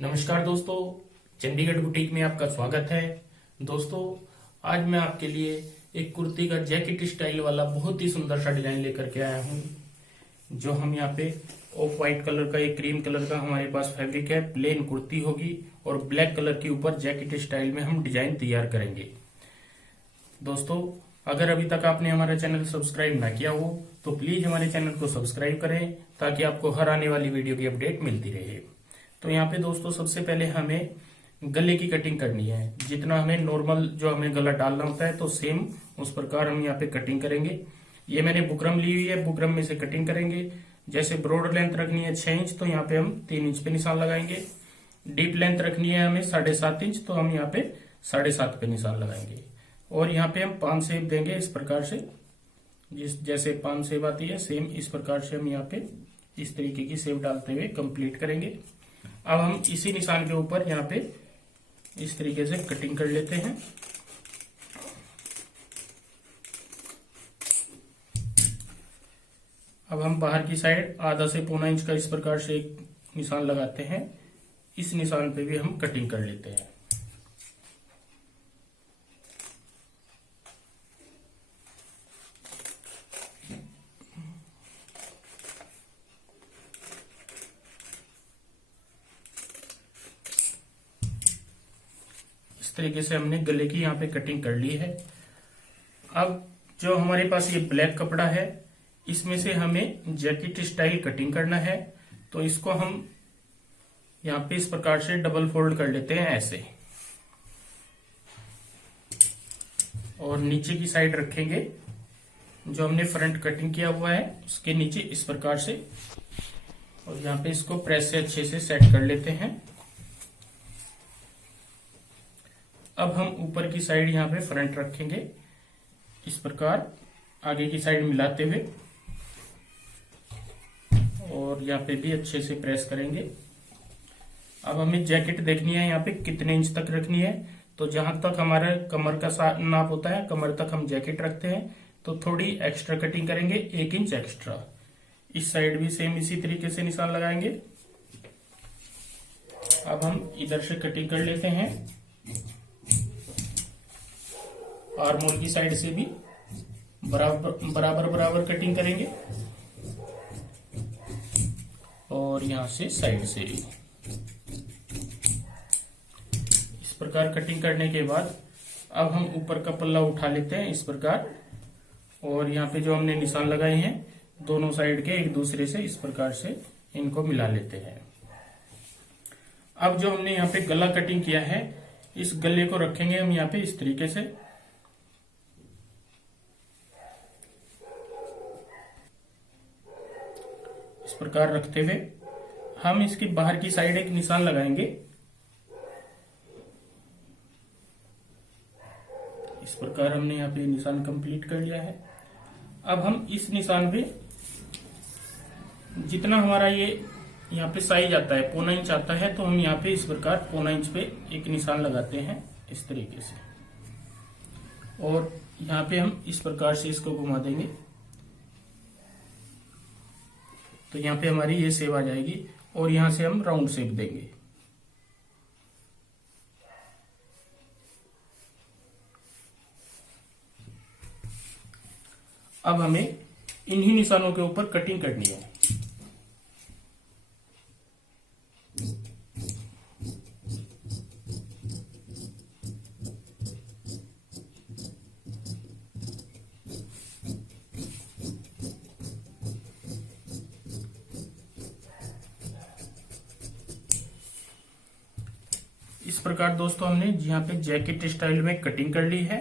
नमस्कार दोस्तों, चंडीगढ़ बुटीक में आपका स्वागत है। दोस्तों, आज मैं आपके लिए एक कुर्ती का जैकेट स्टाइल वाला बहुत ही सुंदर सा डिजाइन लेकर के आया हूँ। जो हम यहाँ पे ऑफ वाइट कलर का, एक क्रीम कलर का हमारे पास फैब्रिक है, प्लेन कुर्ती होगी और ब्लैक कलर के ऊपर जैकेट स्टाइल में हम डिजाइन तैयार करेंगे। दोस्तों, अगर अभी तक आपने हमारा चैनल सब्सक्राइब ना किया हो तो प्लीज हमारे चैनल को सब्सक्राइब करें ताकि आपको हर आने वाली वीडियो की अपडेट मिलती रहे। तो यहाँ पे दोस्तों सबसे पहले हमें गले की कटिंग करनी है। जितना हमें नॉर्मल जो हमें गला डालना होता है तो सेम उस प्रकार हम यहाँ पे कटिंग करेंगे। ये मैंने बुकरम ली हुई है, बुकरम में से कटिंग करेंगे। जैसे ब्रॉड लेंथ रखनी है 6 इंच तो यहाँ पे हम 3 इंच पे निशान लगाएंगे। डीप लेंथ रखनी है हमें 7.5 इंच तो हम यहाँ पे 7.5 पे निशान लगाएंगे। और यहाँ पे हम 5 शेप देंगे इस प्रकार से, जैसे 5 शेप आती है सेम इस प्रकार से हम यहाँ पे इस तरीके की शेप डालते हुए कंप्लीट करेंगे। अब हम इसी निशान के ऊपर यहाँ पे इस तरीके से कटिंग कर लेते हैं। अब हम बाहर की साइड आधा से पौना इंच का इस प्रकार से एक निशान लगाते हैं। इस निशान पे भी हम कटिंग कर लेते हैं। इस तरीके से हमने गले की यहाँ पे कटिंग कर ली है। अब जो हमारे पास ये ब्लैक कपड़ा है इसमें से हमें जैकेट स्टाइल कटिंग करना है। तो इसको हम यहाँ पे इस प्रकार से डबल फोल्ड कर लेते हैं ऐसे, और नीचे की साइड रखेंगे जो हमने फ्रंट कटिंग किया हुआ है उसके नीचे इस प्रकार से, और यहाँ पे इसको प्रेस से अच्छे से सेट कर लेते हैं। अब हम ऊपर की साइड यहाँ पे फ्रंट रखेंगे इस प्रकार आगे की साइड मिलाते हुए, और यहाँ पे भी अच्छे से प्रेस करेंगे। अब हमें जैकेट देखनी है यहाँ पे कितने इंच तक रखनी है। तो जहां तक हमारा कमर का नाप होता है कमर तक हम जैकेट रखते हैं, तो थोड़ी एक्स्ट्रा कटिंग करेंगे 1 इंच एक्स्ट्रा। इस साइड भी सेम इसी तरीके से निशान लगाएंगे। अब हम इधर से कटिंग कर लेते हैं। आर्म होल की साइड से भी बराबर कटिंग करेंगे, और यहां से साइड से भी इस प्रकार कटिंग करने के बाद अब हम ऊपर का पल्ला उठा लेते हैं इस प्रकार, और यहाँ पे जो हमने निशान लगाए हैं दोनों साइड के एक दूसरे से इस प्रकार से इनको मिला लेते हैं। अब जो हमने यहाँ पे गला कटिंग किया है इस गले को रखेंगे हम यहाँ पे इस तरीके से, इस प्रकार रखते हुए हम इसकी बाहर की साइड एक निशान लगाएंगे। इस प्रकार हमने यहाँ पे निशान कंप्लीट कर लिया है। अब हम इस निशान पे जितना हमारा ये यहाँ पे साइज आता है पौना इंच आता है, तो हम यहाँ पे इस प्रकार पौना इंच पे एक निशान लगाते हैं इस तरीके से, और यहाँ पे हम इस प्रकार से इसको घुमा देंगे। तो यहाँ पे हमारी ये शेप आ जाएगी, और यहां से हम राउंड शेप देंगे। अब हमें इन्हीं निशानों के ऊपर कटिंग करनी है। इस प्रकार दोस्तों हमने यहाँ पे जैकेट स्टाइल में कटिंग कर ली है।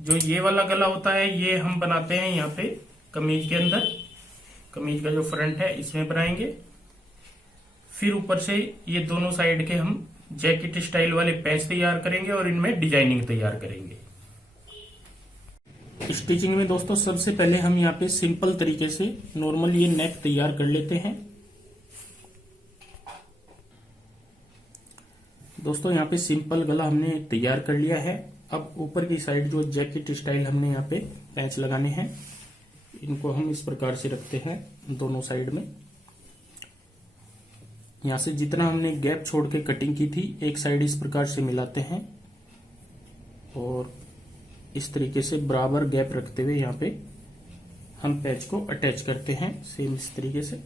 जो ये वाला गला होता है ये हम बनाते हैं यहाँ पे कमीज के अंदर, कमीज का जो फ्रंट है इसमें बनाएंगे। फिर ऊपर से ये दोनों साइड के हम जैकेट स्टाइल वाले पैच तैयार करेंगे और इनमें डिजाइनिंग तैयार करेंगे। स्टिचिंग में दोस्तों सबसे पहले हम यहाँ पे सिंपल तरीके से नॉर्मल ये नेक तैयार कर लेते हैं। दोस्तों यहाँ पे सिंपल गला हमने तैयार कर लिया है। अब ऊपर की साइड जो जैकेट स्टाइल हमने यहाँ पे पैच लगाने हैं इनको हम इस प्रकार से रखते हैं दोनों साइड में। यहाँ से जितना हमने गैप छोड़ के कटिंग की थी, एक साइड इस प्रकार से मिलाते हैं और इस तरीके से बराबर गैप रखते हुए यहाँ पे हम पैच को अटैच करते हैं सेम इस तरीके से।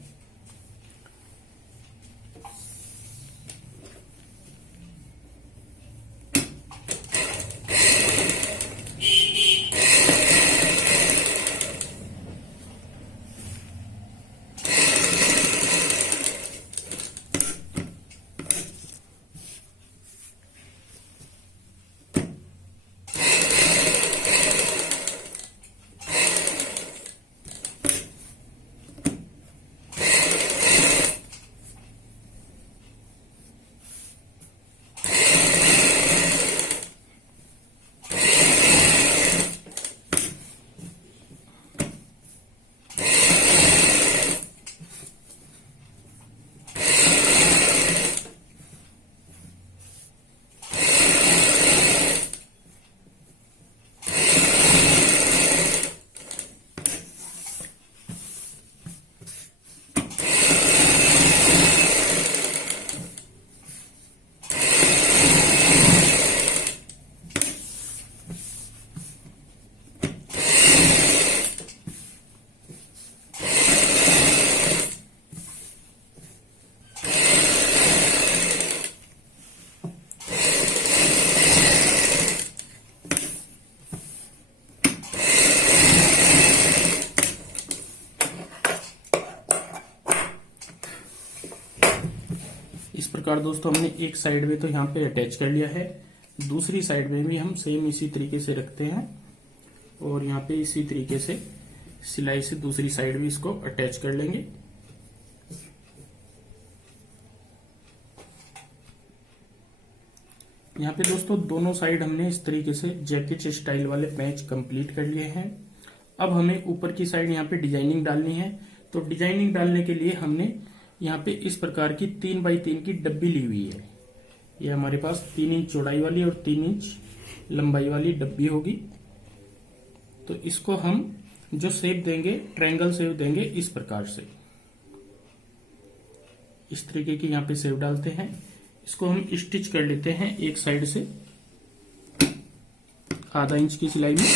इस प्रकार दोस्तों हमने एक साइड में तो यहाँ पे अटैच कर लिया है, दूसरी साइड में भी हम सेम इसी तरीके से रखते हैं और यहाँ पे इसी तरीके से सिलाई से दूसरी साइड भी इसको अटैच कर लेंगे। यहाँ पे दोस्तों दोनों साइड हमने इस तरीके से जैकेट स्टाइल वाले पैच कंप्लीट कर लिए हैं। अब हमें ऊपर की साइड यहाँ पे डिजाइनिंग डालनी है, तो डिजाइनिंग डालने के लिए हमने यहाँ पे इस प्रकार की 3x3 की डब्बी ली हुई है। ये हमारे पास 3 इंच चौड़ाई वाली और 3 इंच लंबाई वाली डब्बी होगी। तो इसको हम जो शेप देंगे, ट्रायंगल शेप देंगे इस प्रकार से, इस तरीके की यहाँ पे शेप डालते हैं। इसको हम स्टिच कर लेते हैं एक साइड से आधा इंच की सिलाई में।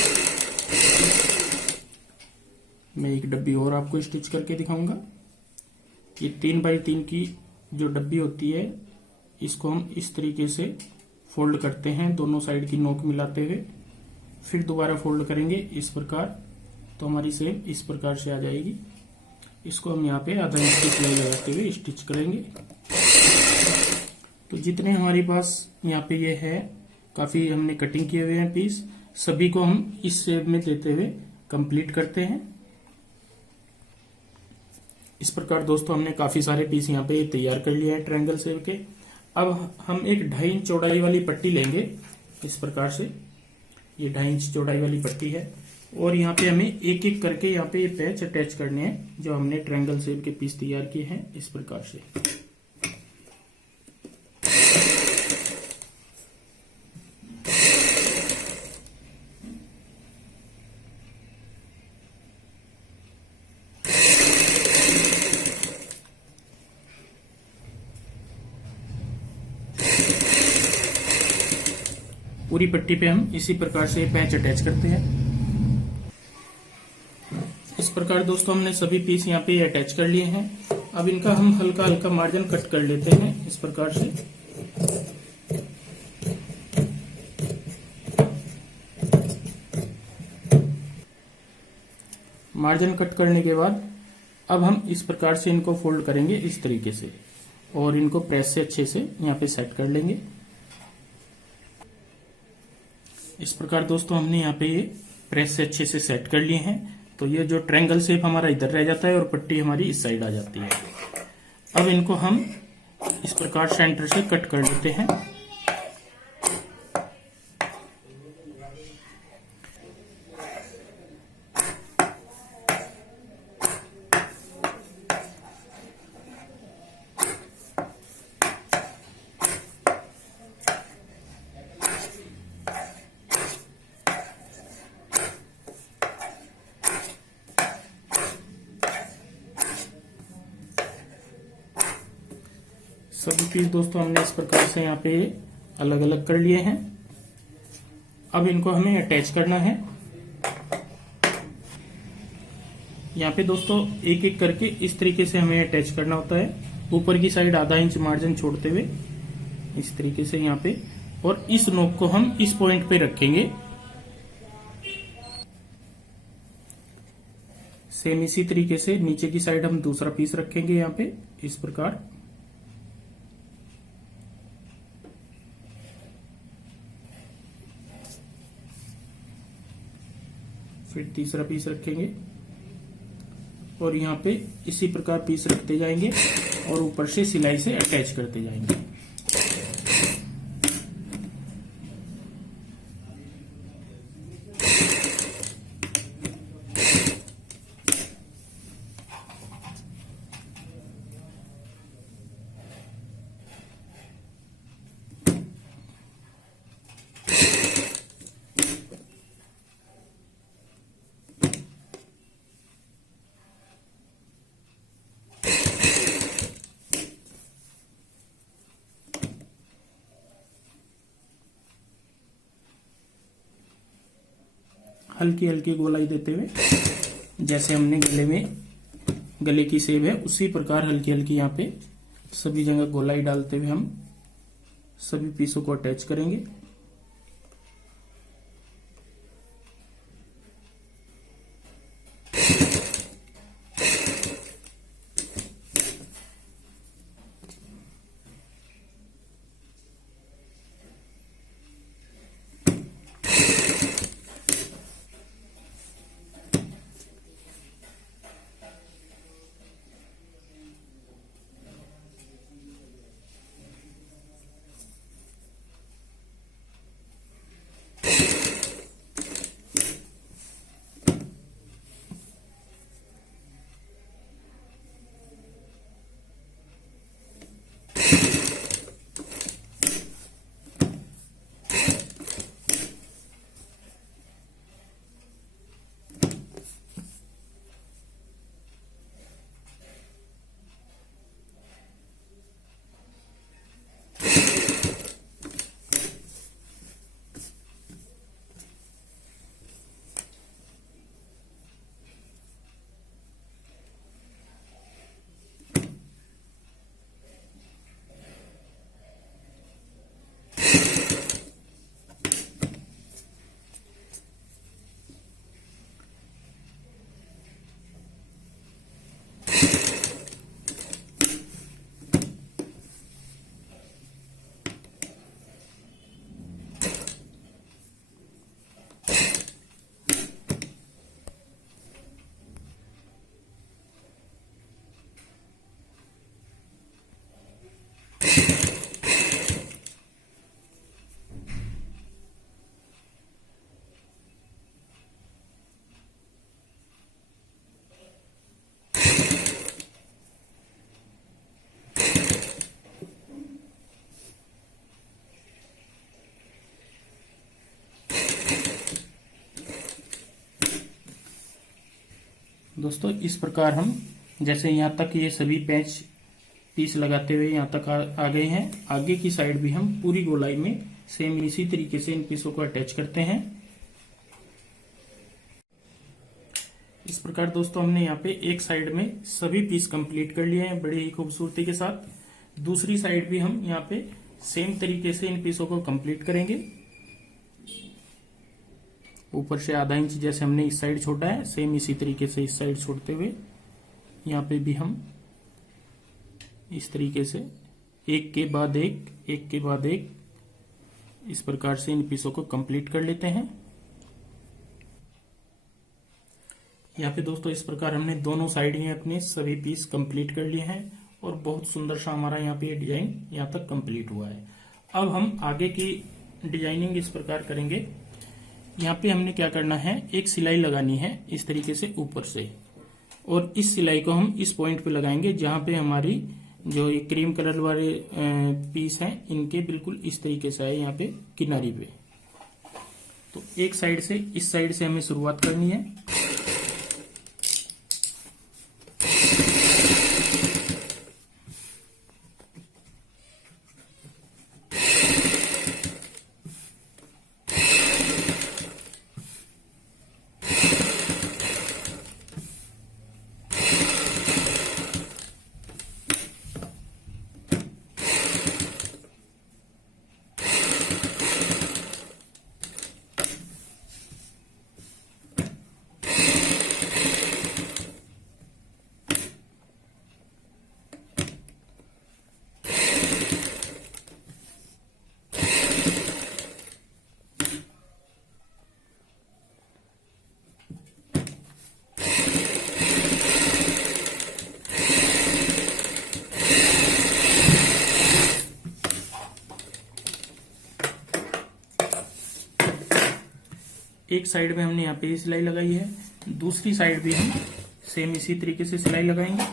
मैं एक डब्बी और आपको स्टिच करके दिखाऊंगा। ये 3x3 की जो डब्बी होती है, इसको हम इस तरीके से फोल्ड करते हैं दोनों साइड की नोक मिलाते हुए, फिर दोबारा फोल्ड करेंगे इस प्रकार, तो हमारी शेप इस प्रकार से आ जाएगी। इसको हम यहाँ पे आधा इंच की सिलाई लगाते हुए स्टिच करेंगे। तो जितने हमारे पास यहाँ पे ये है, काफी हमने कटिंग किए हुए हैं पीस, सभी को हम इस शेप में देते हुए कंप्लीट करते हैं। इस प्रकार दोस्तों हमने काफी सारे पीस यहाँ पे तैयार कर लिए हैं ट्रायंगल शेप के। अब हम एक 2.5 इंच चौड़ाई वाली पट्टी लेंगे इस प्रकार से, ये 2.5 इंच चौड़ाई वाली पट्टी है और यहाँ पे हमें एक एक करके यहाँ पे ये पैच अटैच करने हैं जो हमने ट्रायंगल शेप के पीस तैयार किए हैं इस प्रकार से। पूरी पट्टी पे हम इसी प्रकार से पैच अटैच करते हैं। इस प्रकार दोस्तों हमने सभी पीस यहाँ पे अटैच कर लिए हैं। अब इनका हम हल्का हल्का मार्जिन कट कर लेते हैं इस प्रकार से। मार्जिन कट करने के बाद अब हम इस प्रकार से इनको फोल्ड करेंगे इस तरीके से और इनको प्रेस से अच्छे से यहाँ पे सेट कर लेंगे। इस प्रकार दोस्तों हमने यहाँ पे ये प्रेस से अच्छे से सेट कर लिए हैं। तो ये जो ट्रायंगल शेप हमारा इधर रह जाता है और पट्टी हमारी इस साइड आ जाती है। अब इनको हम इस प्रकार सेंटर से कट कर लेते हैं। सभी पीस दोस्तों हमने इस प्रकार से यहाँ पे अलग अलग कर लिए हैं। अब इनको हमें अटैच करना है। यहाँ पे दोस्तों एक एक करके इस तरीके से हमें अटैच करना होता है। ऊपर की साइड आधा इंच मार्जिन छोड़ते हुए इस तरीके से यहाँ पे, और इस नोक को हम इस पॉइंट पे रखेंगे। सेम इसी तरीके से नीचे की साइड हम दूसरा पीस रखेंगे यहाँ पे इस प्रकार। फिर तीसरा पीस रखेंगे और यहाँ पे इसी प्रकार पीस रखते जाएंगे और ऊपर से सिलाई से अटैच करते जाएंगे। हल्की हल्की गोलाई देते हुए, जैसे हमने गले की शेप है उसी प्रकार हल्की हल्की यहाँ पे सभी जगह गोलाई डालते हुए हम सभी पीसों को अटैच करेंगे। दोस्तों इस प्रकार हम जैसे यहाँ तक ये सभी पैच पीस लगाते हुए यहाँ तक आ गए हैं। आगे की साइड भी हम पूरी गोलाई में सेम इसी तरीके से इन पीसों को अटैच करते हैं। इस प्रकार दोस्तों हमने यहाँ पे एक साइड में सभी पीस कंप्लीट कर लिए हैं बड़ी ही खूबसूरती के साथ। दूसरी साइड भी हम यहाँ पे सेम तरीके से इन पीसों को कंप्लीट करेंगे। ऊपर से आधा इंच जैसे हमने इस साइड छोड़ा है सेम इसी तरीके से इस साइड छोड़ते हुए यहाँ पे भी हम इस तरीके से एक के बाद एक इस प्रकार से इन पीसों को कंप्लीट कर लेते हैं। यहाँ पे दोस्तों इस प्रकार हमने दोनों साइड में अपने सभी पीस कंप्लीट कर लिए हैं और बहुत सुंदर सा हमारा यहाँ पे डिजाइन यहाँ तक कंप्लीट हुआ है। अब हम आगे की डिजाइनिंग इस प्रकार करेंगे। यहाँ पे हमने क्या करना है, एक सिलाई लगानी है इस तरीके से ऊपर से, और इस सिलाई को हम इस पॉइंट पे लगाएंगे जहां पे हमारी जो ये क्रीम कलर वाले पीस हैं इनके बिल्कुल इस तरीके से है यहाँ पे किनारी पे। तो एक साइड से इस साइड से हमें शुरुआत करनी है। एक साइड में हमने यहाँ पे सिलाई लगाई है, दूसरी साइड भी हम सेम इसी तरीके से सिलाई लगाएंगे।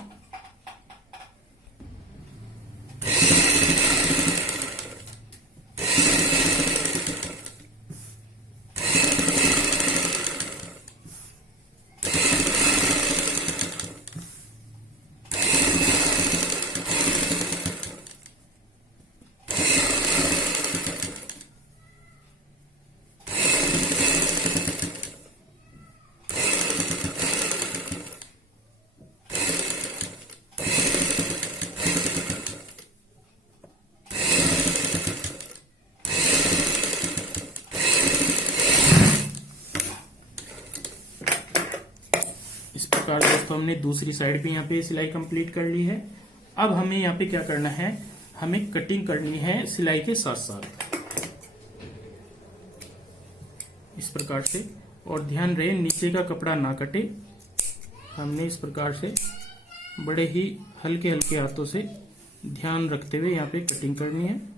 इस प्रकार दोस्तों हमने दूसरी साइड भी यहाँ पे सिलाई कंप्लीट कर ली है। अब हमें यहाँ पे क्या करना है, हमें कटिंग करनी है सिलाई के साथ साथ इस प्रकार से। और ध्यान रहे नीचे का कपड़ा ना कटे, हमने इस प्रकार से बड़े ही हल्के हल्के हाथों से ध्यान रखते हुए यहाँ पे कटिंग करनी है।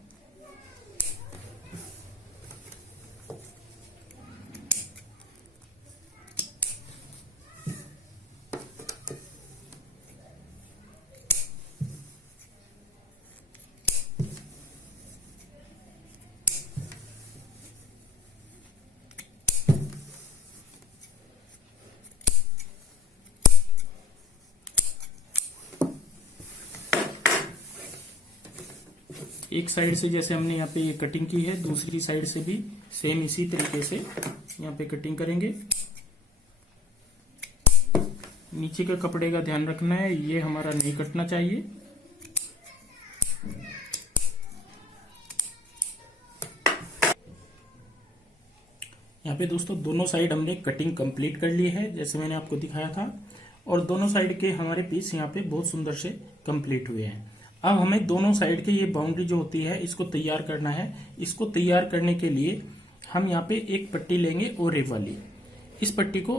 एक साइड से जैसे हमने यहाँ पे ये कटिंग की है, दूसरी साइड से भी सेम इसी तरीके से यहाँ पे कटिंग करेंगे। नीचे के कपड़े का ध्यान रखना है, ये हमारा नहीं कटना चाहिए। यहाँ पे दोस्तों दोनों साइड हमने कटिंग कंप्लीट कर ली है जैसे मैंने आपको दिखाया था, और दोनों साइड के हमारे पीस यहाँ पे बहुत सुंदर से कंप्लीट हुए हैं। अब हमें दोनों साइड के ये बाउंड्री जो होती है इसको तैयार करना है। इसको तैयार करने के लिए हम यहाँ पे एक पट्टी लेंगे ओरे वाली। इस पट्टी को,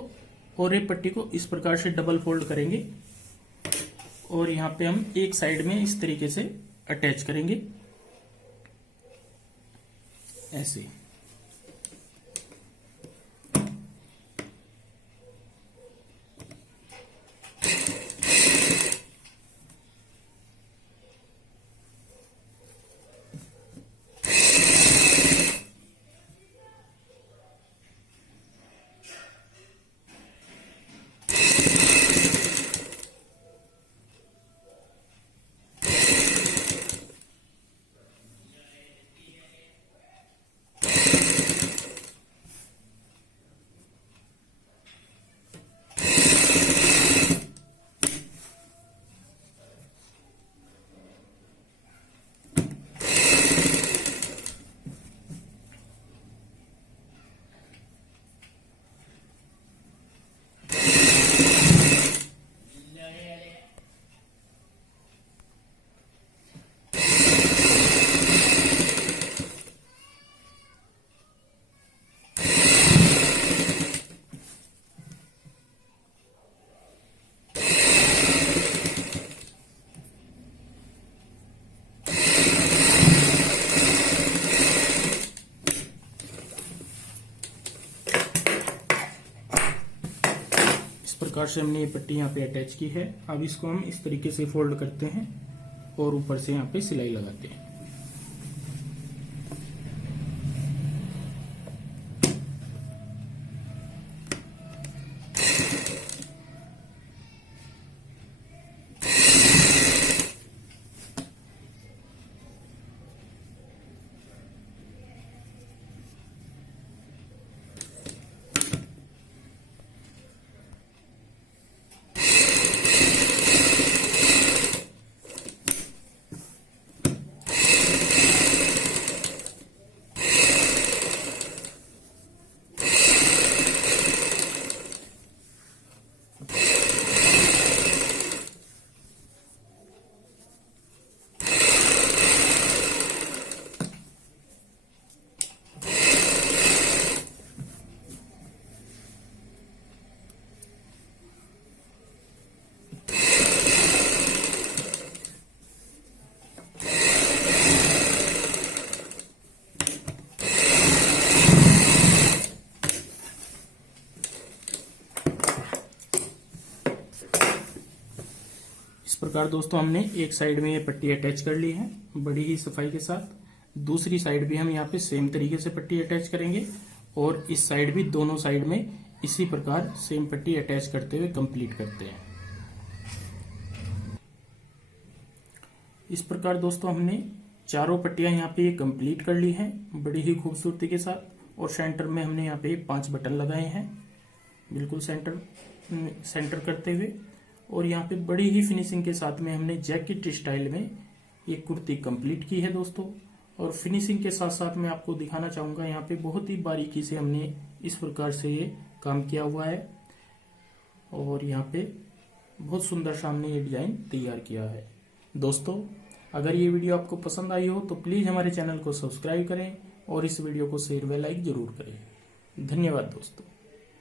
ओरे पट्टी को इस प्रकार से डबल फोल्ड करेंगे और यहाँ पे हम एक साइड में इस तरीके से अटैच करेंगे ऐसे। प्रकार से हमने ये पट्टी यहाँ पे अटैच की है। अब इसको हम इस तरीके से फोल्ड करते हैं और ऊपर से यहाँ पे सिलाई लगाते हैं। इस प्रकार दोस्तों हमने एक साइड में ये पट्टी अटैच कर ली है बड़ी ही सफाई के साथ। दूसरी साइड भी हम यहाँ पे सेम तरीके से पट्टी अटैच करेंगे और इस साइड भी दोनों साइड में इसी प्रकार सेम पट्टी अटैच करते हुए कंप्लीट करते हैं। इस प्रकार दोस्तों हमने चारों पट्टियां यहाँ पे कंप्लीट कर ली हैं बड़ी ही खूबसूरती के साथ। और सेंटर में हमने यहाँ पे 5 बटन लगाए हैं बिल्कुल सेंटर करते हुए। और यहाँ पे बड़ी ही फिनिशिंग के साथ में हमने जैकेट स्टाइल में ये कुर्ती कंप्लीट की है दोस्तों। और फिनिशिंग के साथ साथ मैं आपको दिखाना चाहूंगा यहाँ पे बहुत ही बारीकी से हमने इस प्रकार से ये काम किया हुआ है और यहाँ पे बहुत सुंदर सा हमने ये डिजाइन तैयार किया है। दोस्तों अगर ये वीडियो आपको पसंद आई हो तो प्लीज हमारे चैनल को सब्सक्राइब करें और इस वीडियो को शेयर व लाइक जरूर करें। धन्यवाद दोस्तों।